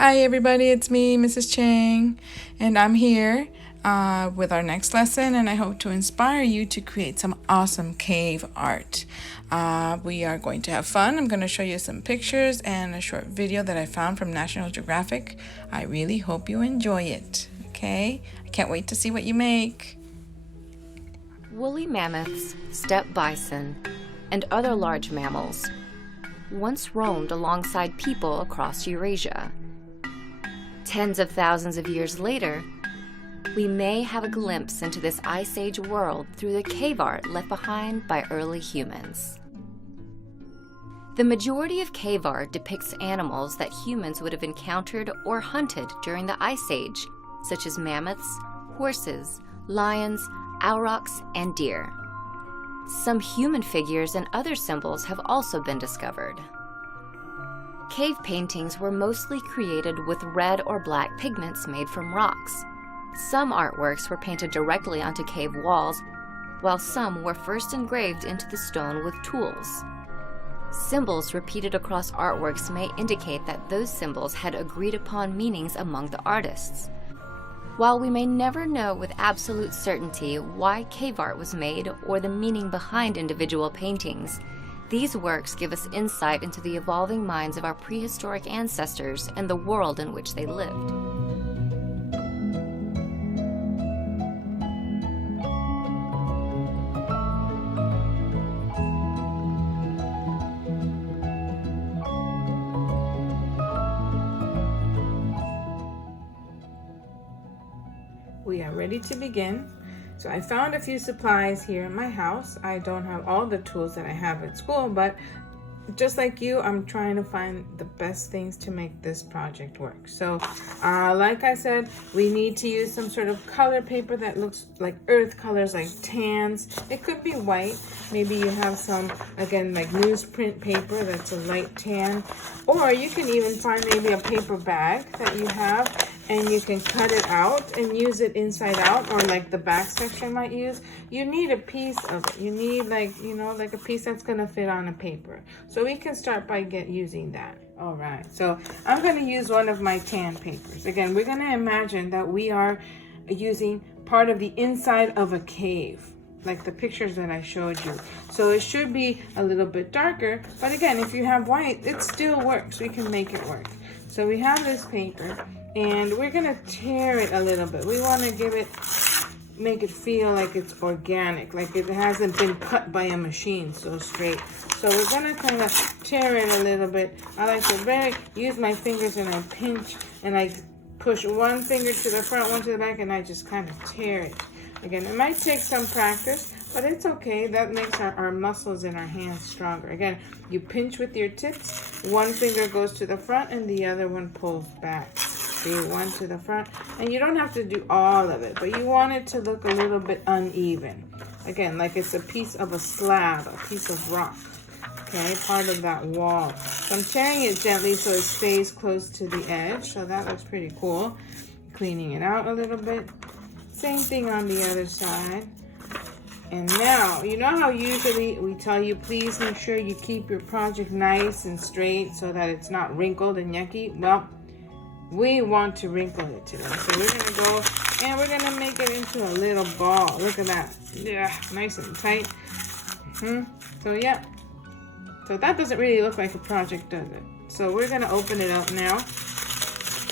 Hi everybody, it's me, Mrs. Chang, and I'm here with our next lesson, and I hope to inspire you to create some awesome cave art. We are going to have fun. I'm going to show you some pictures and a short video that I found from National Geographic. I really hope you enjoy it, okay? I can't wait to see what you make. Woolly mammoths, steppe bison, and other large mammals once roamed alongside people across Eurasia. Tens of thousands of years later, we may have a glimpse into this Ice Age world through the cave art left behind by early humans. The majority of cave art depicts animals that humans would have encountered or hunted during the Ice Age, such as mammoths, horses, lions, aurochs, and deer. Some human figures and other symbols have also been discovered. Cave paintings were mostly created with red or black pigments made from rocks. Some artworks were painted directly onto cave walls, while some were first engraved into the stone with tools. Symbols repeated across artworks may indicate that those symbols had agreed upon meanings among the artists. While we may never know with absolute certainty why cave art was made or the meaning behind individual paintings, these works give us insight into the evolving minds of our prehistoric ancestors and the world in which they lived. We are ready to begin. So I found a few supplies here in my house. I don't have all the tools that I have at school, but just like you, I'm trying to find the best things to make this project work. So like I said, we need to use some sort of color paper that looks like earth colors, like tans. It could be white. Maybe you have some, again, like newsprint paper that's a light tan. Or you can even find maybe a paper bag that you have, and you can cut it out and use it inside out, or like the back section might use. You need a piece of it. You need like a piece that's gonna fit on a paper. So we can start by using that. All right, so I'm gonna use one of my tan papers. Again, we're gonna imagine that we are using part of the inside of a cave, like the pictures that I showed you. So it should be a little bit darker, but again, if you have white, it still works. We can make it work. So we have this paper, and we're gonna tear it a little bit. We wanna make it feel like it's organic, like it hasn't been cut by a machine so straight. So we're gonna kind of tear it a little bit. I like to use my fingers, and I pinch, and I push one finger to the front, one to the back, and I just kind of tear it. Again, it might take some practice, but it's okay. That makes our muscles in our hands stronger. Again, you pinch with your tips. One finger goes to the front, and the other one pulls back. See, one to the front. And you don't have to do all of it, but you want it to look a little bit uneven. Again, like it's a piece of a slab, a piece of rock. Okay, part of that wall. So I'm tearing it gently so it stays close to the edge. So that looks pretty cool. Cleaning it out a little bit. Same thing on the other side. And now, you know how usually we tell you, please make sure you keep your project nice and straight so that it's not wrinkled and yucky? Well, we want to wrinkle it today. So we're going to go and we're going to make it into a little ball. Look at that. Yeah, nice and tight. So yeah. So that doesn't really look like a project, does it? So we're going to open it up now.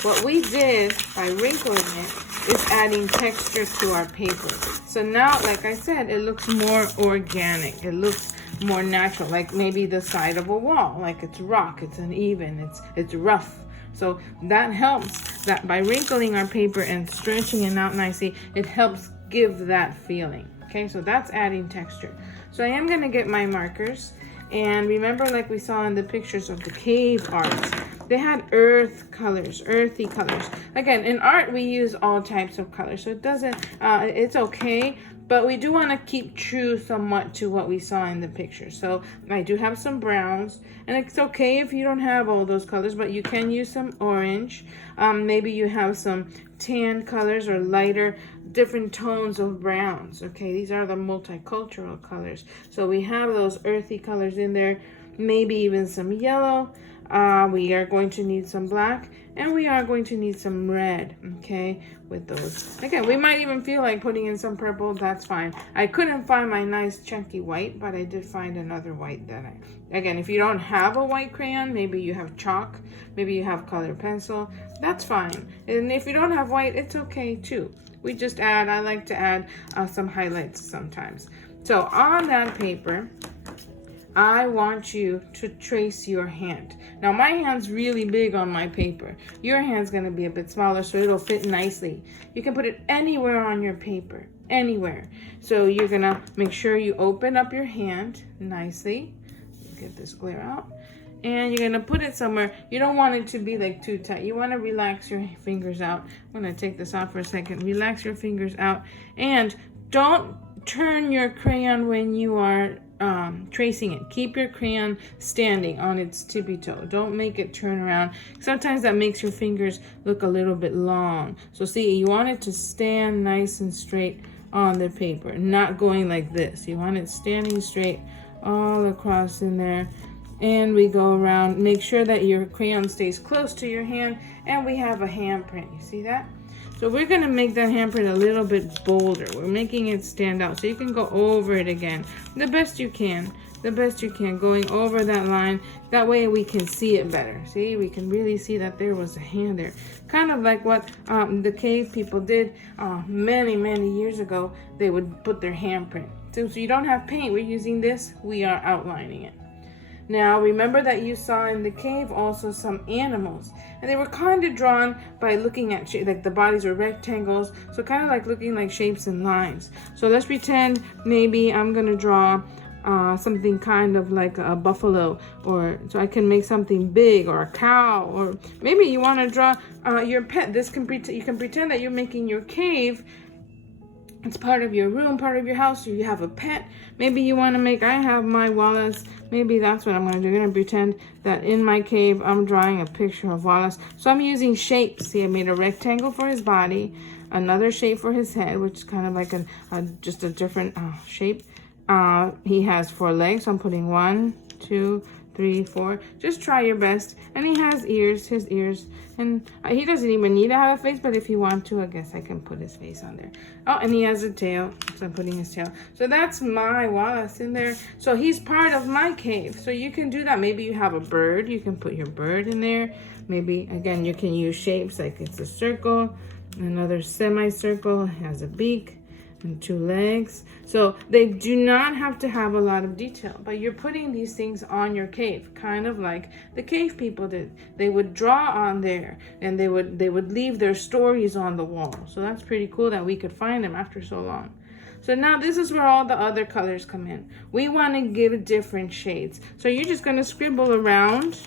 What we did by wrinkling it is adding texture to our paper. So now, like I said, it looks more organic. It looks more natural, like maybe the side of a wall, like it's rock, it's uneven, it's rough. So that helps, that by wrinkling our paper and stretching it out nicely, it helps give that feeling. Okay, so that's adding texture. So I am gonna get my markers, and remember, like we saw in the pictures of the cave art, they had earthy colors. Again, in art, we use all types of colors, so it doesn't, it's okay, but we do want to keep true somewhat to what we saw in the picture. So I do have some browns, and it's okay if you don't have all those colors, but you can use some orange. Maybe you have some tan colors or lighter, different tones of browns. Okay, these are the multicultural colors. So we have those earthy colors in there, maybe even some yellow. We are going to need some black, and we are going to need some red, okay, with those. Again, we might even feel like putting in some purple. That's fine. I couldn't find my nice chunky white, but I did find another white that again, if you don't have a white crayon, maybe you have chalk, maybe you have colored pencil, that's fine. And if you don't have white, it's okay too. We just add, I like to add some highlights sometimes. So on that paper, I want you to trace your hand. Now my hand's really big on my paper. Your hand's gonna be a bit smaller, so it'll fit nicely. You can put it anywhere on your paper, anywhere. So you're gonna make sure you open up your hand nicely. Get this glare out. And you're gonna put it somewhere. You don't want it to be like too tight. You wanna relax your fingers out. I'm gonna take this off for a second. Relax your fingers out. And don't turn your crayon when you are tracing it. Keep your crayon standing on its tippy toe. Don't make it turn around. Sometimes that makes your fingers look a little bit long. So see, you want it to stand nice and straight on the paper, not going like this. You want it standing straight all across in there. And we go around. Make sure that your crayon stays close to your hand, and we have a handprint. You see that? So we're going to make that handprint a little bit bolder. We're making it stand out. So you can go over it again the best you can. The best you can, going over that line. That way we can see it better. See, we can really see that there was a hand there. Kind of like what the cave people did many, many years ago. They would put their handprint. So you don't have paint. We're using this. We are outlining it. Now, remember that you saw in the cave also some animals, and they were kind of drawn by looking at like the bodies were rectangles, so kind of like looking like shapes and lines. So let's pretend maybe I'm gonna draw something kind of like a buffalo, or so I can make something big, or a cow, or maybe you want to draw your pet. This can you can pretend that you're making your cave. It's part of your room, part of your house, or you have a pet. Maybe you want to make, I have my Wallace. Maybe that's what I'm going to do. I'm going to pretend that in my cave, I'm drawing a picture of Wallace. So I'm using shapes. See, I made a rectangle for his body, another shape for his head, which is kind of like just a different shape. He has 4 legs, so I'm putting 1, 2, 3, 4. Just try your best. And he has ears, his ears. And he doesn't even need to have a face, but if you want to, I guess I can put his face on there. Oh, and he has a tail, so I'm putting his tail. So that's my Wallace in there. So he's part of my cave. So you can do that. Maybe you have a bird. You can put your bird in there. Maybe, again, you can use shapes like it's a circle, another semicircle, has a beak, and 2 legs. So they do not have to have a lot of detail, but you're putting these things on your cave, kind of like the cave people did. They would draw on there, and they would leave their stories on the wall. So that's pretty cool that we could find them after so long. So now this is where all the other colors come in. We want to give different shades. So you're just going to scribble around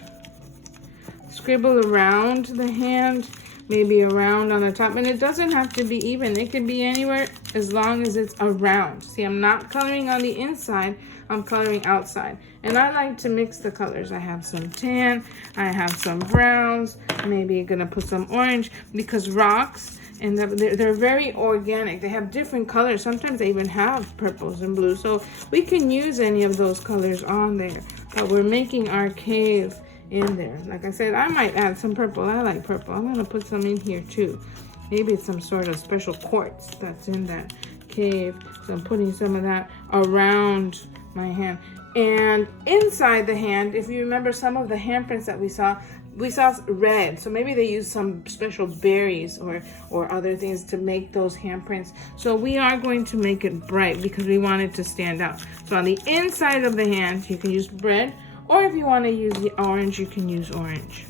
the hand, maybe around on the top, and it doesn't have to be even. It can be anywhere as long as it's around. See, I'm not coloring on the inside, I'm coloring outside. And I like to mix the colors. I have some tan, I have some browns, maybe gonna put some orange, because rocks, and they're very organic. They have different colors. Sometimes they even have purples and blues. So we can use any of those colors on there. But we're making our cave in there. Like I said, I might add some purple. I like purple. I'm gonna put some in here too. Maybe it's some sort of special quartz that's in that cave. So I'm putting some of that around my hand. And inside the hand, if you remember some of the handprints that we saw red. So maybe they use some special berries or other things to make those handprints. So we are going to make it bright because we want it to stand out. So on the inside of the hand, you can use red, or if you want to use the orange, you can use orange.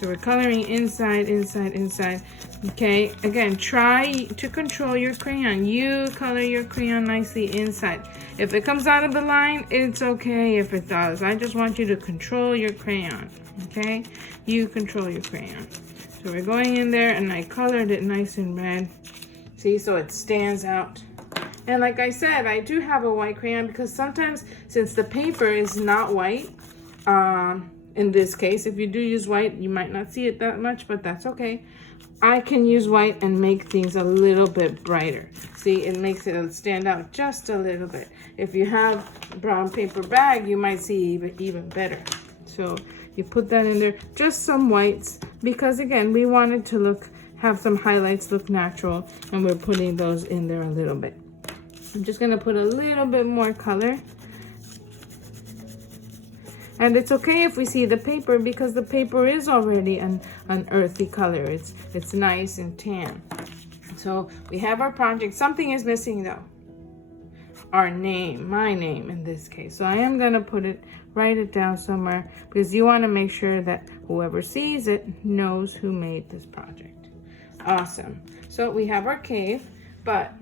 So we're coloring inside, inside, inside. Okay, again, try to control your crayon. You color your crayon nicely inside. If it comes out of the line, it's okay if it does. I just want you to control your crayon, okay? You control your crayon. So we're going in there, and I colored it nice and red. See, so it stands out. And like I said, I do have a white crayon because sometimes, since the paper is not white, in this case, if you do use white, you might not see it that much, but that's okay. I can use white and make things a little bit brighter. See, it makes it stand out just a little bit. If you have a brown paper bag, you might see even better. So You put that in there, just some whites, because again, we want it to have some highlights, look natural, and we're putting those in there a little bit. I'm just gonna put a little bit more color. And it's okay if we see the paper, because the paper is already an earthy color. It's nice and tan. So we have our project. Something is missing though. Our name, my name in this case. So I am gonna write it down somewhere, because you wanna make sure that whoever sees it knows who made this project. Awesome. So we have our cave, but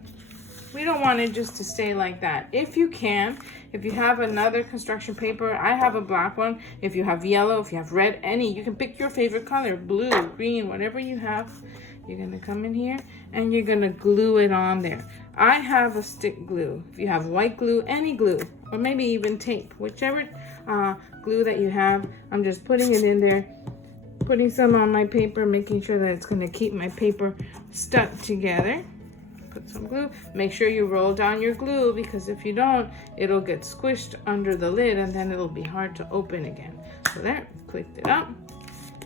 we don't want it just to stay like that. If you can, if you have another construction paper, I have a black one. If you have yellow, if you have red, you can pick your favorite color, blue, green, whatever you have. You're gonna come in here and you're gonna glue it on there. I have a stick glue. If you have white glue, any glue, or maybe even tape, whichever glue that you have, I'm just putting it in there, putting some on my paper, making sure that it's gonna keep my paper stuck together. Put some glue. Make sure you roll down your glue, because if you don't, it'll get squished under the lid and then it'll be hard to open again. So there, clicked it up,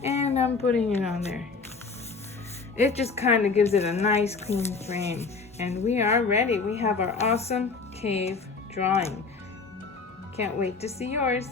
and I'm putting it on there. It just kind of gives it a nice clean frame, and we are ready. We have our awesome cave drawing. Can't wait to see yours.